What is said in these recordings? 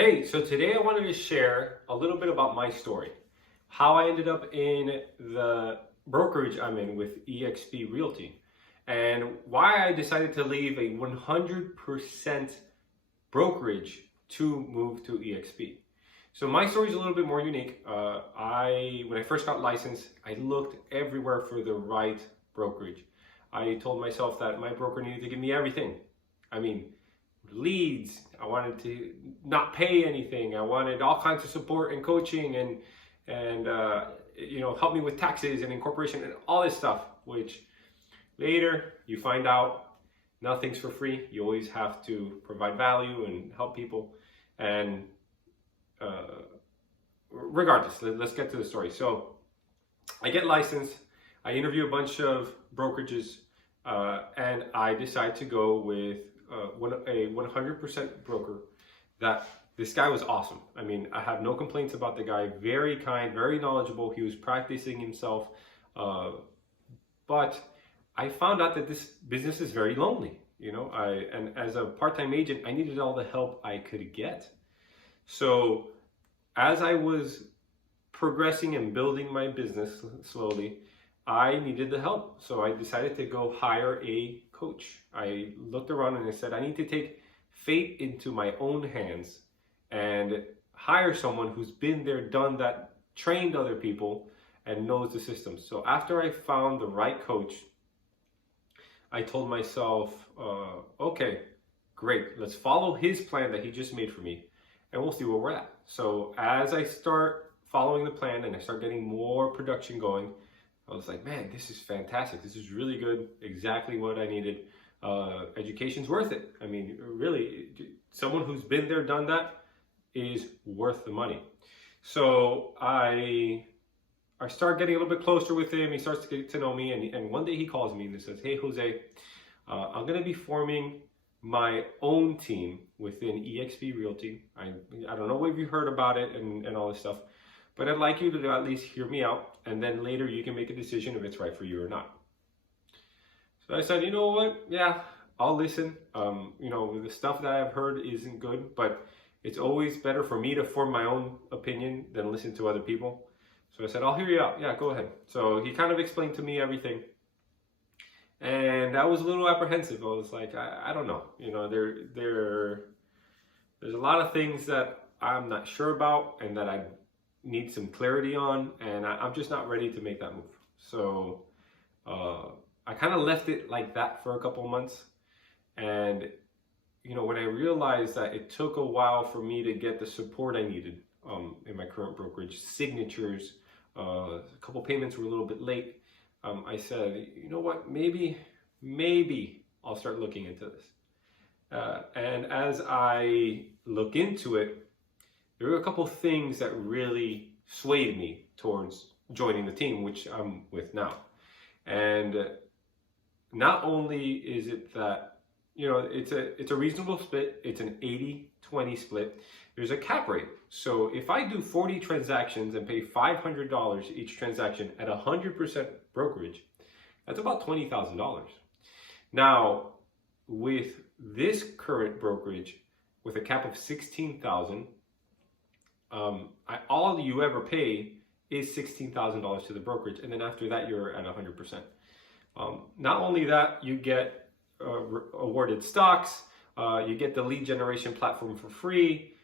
Hey, so today I wanted to share a little bit about my story, how I ended up in the brokerage I'm in with EXP Realty, and why I decided to leave a 100% brokerage to move to EXP. So my story is a little bit more unique. When I first got licensed, I looked everywhere for the right brokerage. I told myself that my broker needed to give me everything. I mean, leads. I wanted to not pay anything. I wanted all kinds of support and coaching and help me with taxes and incorporation and all this stuff. Which later you find out nothing's for free. You always have to provide value and help people. And regardless, let's get to the story. So I get licensed. I interview a bunch of brokerages, and I decide to go with a 100% broker. That this guy was awesome. I mean, I have no complaints about the guy. Very kind, very knowledgeable. He was practicing himself, but I found out that this business is very lonely. And as a part-time agent, I needed all the help I could get. So as I was progressing and building my business slowly, I needed the help. So I decided to go hire a coach. I looked around and I said, I need to take fate into my own hands and hire someone who's been there, done that, trained other people, and knows the system. So after I found the right coach, I told myself, okay, great, let's follow his plan that he just made for me, and we'll see where we're at. So as I start following the plan and I start getting more production going, I was like, man, this is fantastic. This is really good. Exactly what I needed. Education's worth it. I mean, really, someone who's been there, done that is worth the money. So I start getting a little bit closer with him. He starts to get to know me. And one day he calls me and he says, hey, Jose, I'm going to be forming my own team within EXP Realty. I don't know if you heard about it and all this stuff, but I'd like you to at least hear me out, and then later you can make a decision if it's right for you or not. So I said, you know what? Yeah, I'll listen. The stuff that I've heard isn't good, but it's always better for me to form my own opinion than listen to other people. So I said, I'll hear you out. Yeah, go ahead. So he kind of explained to me everything. And I was a little apprehensive. I was like, I don't know. There's a lot of things that I'm not sure about and that I need some clarity on, and I'm just not ready to make that move. So I kind of left it like that for a couple of months. And when I realized that it took a while for me to get the support I needed in my current brokerage, signatures, a couple payments were a little bit late, I said, you know what, maybe I'll start looking into this. And as I look into it, there were a couple things that really swayed me towards joining the team, which I'm with now. And not only is it that, it's a reasonable split. It's an 80-20 split. There's a cap rate. So if I do 40 transactions and pay $500 each transaction at 100% brokerage, that's about $20,000. Now, with this current brokerage, with a cap of $16,000, all you ever pay is $16,000 to the brokerage, and then after that you're at 100%. Not only that, you get awarded stocks, you get the lead generation platform for free,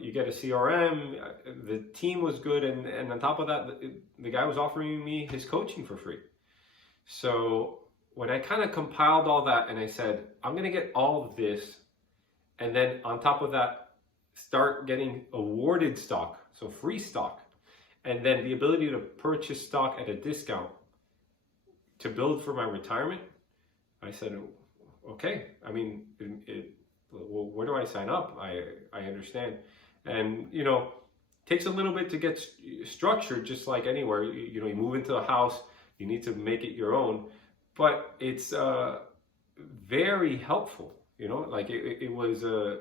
you get a CRM, the team was good, and on top of that, the guy was offering me his coaching for free. So when I kind of compiled all that and I said, I'm going to get all of this, and then on top of that, start getting awarded stock, so free stock, and then the ability to purchase stock at a discount to build for my retirement, I said, okay, I mean, well, where do I sign up? I understand. And, takes a little bit to get structured, just like anywhere. You move into a house, you need to make it your own, but it's very helpful, it was a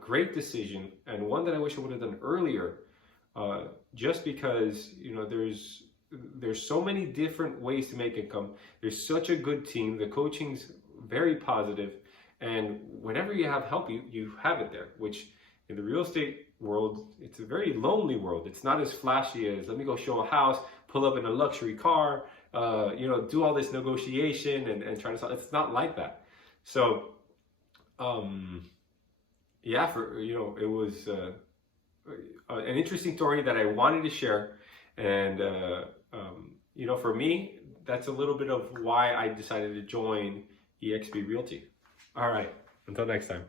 great decision, and one that I wish I would have done earlier, just because there's so many different ways to make income. There's such a good team. The coaching's very positive, and whenever you have help, you have it there, which In the real estate world, it's a very lonely world. It's not as flashy as let me go show a house, pull up in a luxury car, do all this negotiation and try to sell. It's not like that. So, yeah, it was an interesting story that I wanted to share. And, for me, that's a little bit of why I decided to join EXP Realty. All right, until next time.